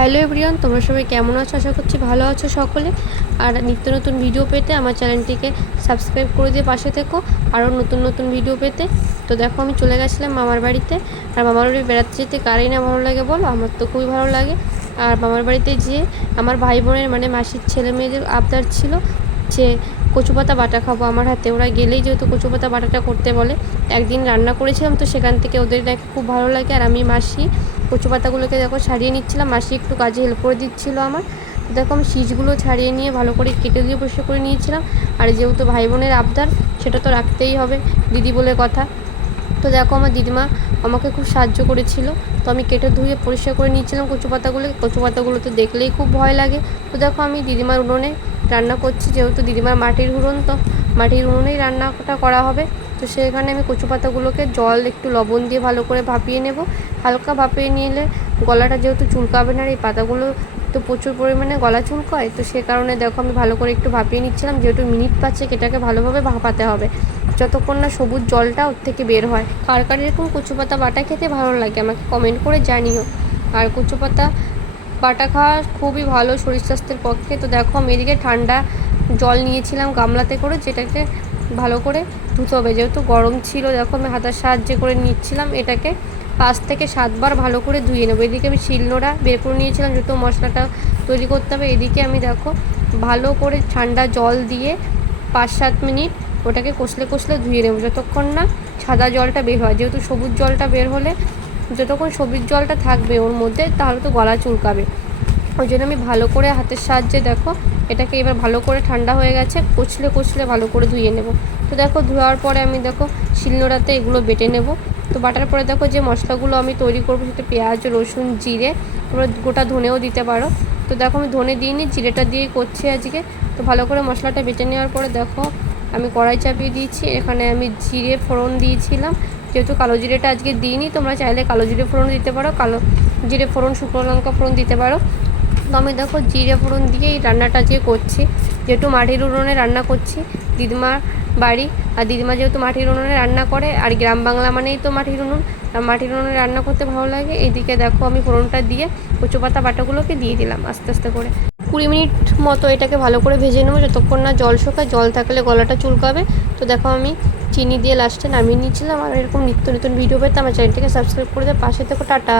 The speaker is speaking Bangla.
হ্যালো এভরিওয়ান, তোমরা সবাই কেমন আছো? আশা করছি ভালো আছো সকলে। আর নিত্য নতুন ভিডিও পেতে আমার চ্যানেলটিকে সাবস্ক্রাইব করে দিয়ে পাশে থেকো। আরও নতুন নতুন ভিডিও পেতে। তো দেখো, আমি চলে গেছিলাম মামার বাড়িতে। আর মামার বাড়ি বেড়াতে যেতে কারই না ভালো লাগে বলো? আমার তো খুবই ভালো লাগে। আর মামার বাড়িতে যেয়ে আমার ভাই বোনের মানে মাসির ছেলে মেয়েদের আবদার ছিল যে কচু পাতা বাটা খাব আমার হাতে, ওরা গেলেই যেহেতু কচু পাতা বাটাটা করতে বলে। একদিন রান্না করেছিলাম তো সেখান থেকে ওদের নাকি খুব ভালো লাগে। আর আমি মাসি কচু পাতাগুলোকে দেখো ছাড়িয়ে নিচ্ছিলাম। মাসি একটু কাজে হেল্প করে দিচ্ছিল আমার। দেখো আমি শীষগুলো ছাড়িয়ে নিয়ে ভালো করে কেটে দিয়ে বসে করে নিয়েছিলাম। আর যেহেতু ভাই বোনের আবদার, সেটা তো রাখতেই হবে, দিদি বলে কথা। তো দেখো আমার দিদিমা আমাকে খুব সাহায্য করেছিল। তো আমি কেটে ধুয়ে পরিষ্কার করে নিয়েছিলাম কচু পাতাগুলো। কচু পাতাগুলো তো দেখলেই খুব ভয় লাগে। তো দেখো আমি দিদিমার উনুনে রান্না করছি, যেহেতু দিদিমার মাটির উনুন তো, মাটির উনুনেই রান্নাটা করা হবে। তো সেখানে আমি কচু পাতাগুলোকে জল, একটু লবণ দিয়ে ভালো করে ভাপিয়ে নেব। হালকা ভাপিয়ে নিলে গলাটা যেহেতু চুলকাবে না আর এই পাতাগুলো তো প্রচুর পরিমাণে গলা চুলকায়, তো সে কারণে দেখো আমি ভালো করে একটু ভাপিয়ে নিচ্ছিলাম, যেহেতু মিনিট পাচ্ছে এটাকে ভালোভাবে ভাপাতে হবে। যতক্ষণ না সবুজ জলটা ওর থেকে বের হয়। কার কার এরকম কচু পাতা বাটা খেতে ভালো লাগে আমাকে কমেন্ট করে জানিও। আর কচু পাতা বাটা খাওয়া খুবই ভালো শরীর স্বাস্থ্যের পক্ষে। তো দেখো আমি এদিকে ঠান্ডা জল নিয়েছিলাম গামলাতে করে, যেটাকে ভালো করে ধুতে হবে। যেহেতু গরম ছিল, দেখো আমি হাতার সাহায্যে করে নিচ্ছিলাম এটাকে। পাঁচ থেকে সাতবার ভালো করে ধুয়ে নেব। এদিকে আমি শিলনোড়া বের করে নিয়েছিলাম, যেহেতু মশলাটা তৈরি করতে হবে। এদিকে আমি দেখো ভালো করে ঠান্ডা জল দিয়ে পাঁচ সাত মিনিট ওটাকে কষলে কষলে ধুয়ে নেব। যতক্ষণ না সাদা জলটা বের হয়, যেহেতু সবুজ জলটা বের হলে যতক্ষণ সবুজ জলটা থাকবে ওর মধ্যে, তাহলে তো গলা চুলকাবে। ওই জন্য আমি ভালো করে হাতের সাহায্যে দেখো, এটাকে এবার ভালো করে ঠান্ডা হয়ে গেছে, কচলে কচলে ভালো করে ধুয়ে নেব। তো দেখো, ধোয়ার পরে আমি দেখো, শিলনোড়াতে এগুলো বেটে নেব। তো বাটার পরে দেখো, যে মশলাগুলো আমি তৈরি করব সেটা পেঁয়াজ, রসুন, জিরে, তোমরা গোটা ধনেও দিতে পারো। তো দেখো, আমি ধনে দিইনি, জিরেটা দিয়েই করছি আজকে। তো ভালো করে মশলাটা বেটে নেওয়ার পরে দেখো, আমি কড়াই চাপিয়ে দিয়েছি। এখানে আমি জিরে ফোড়ন দিয়েছিলাম। যেহেতু কালো জিরেটা আজকে দিইনি, তোমরা চাইলে কালো জিরে ফোড়ন দিতে পারো, কালো জিরে ফোড়ন, শুকনো লঙ্কা ফোড়ন দিতে পারো। তো আমি দেখো জিরে ফোড়ন দিয়ে এই রান্নাটা যে করছি। যেহেতু মাটির উনুনে রান্না করছি দিদিমার বাড়ি, আর দিদিমা যেহেতু মাটির উনুনে রান্না করে, আর গ্রাম বাংলা মানেই তো মাটির উনুন, আর মাটির উনুনে রান্না করতে ভালো লাগে। এইদিকে দেখো আমি ফোড়নটা দিয়ে কচু পাতা বাটাগুলোকে দিয়ে দিলাম আস্তে আস্তে করে। কুড়ি মিনিট মতো এটাকে ভালো করে ভেজে নেব, যতক্ষণ না জল শোকায়, জল থাকলে গলাটা চুলকাবে। তো দেখো আমি চিনি দিয়ে লাস্টে নামিয়ে নিয়েছিলাম, আর এরকম নিত্য নতুন ভিডিও পেতে আমার চ্যানেলটিকে সাবস্ক্রাইব করে দিয়ে পাশে থেকো, টাটা।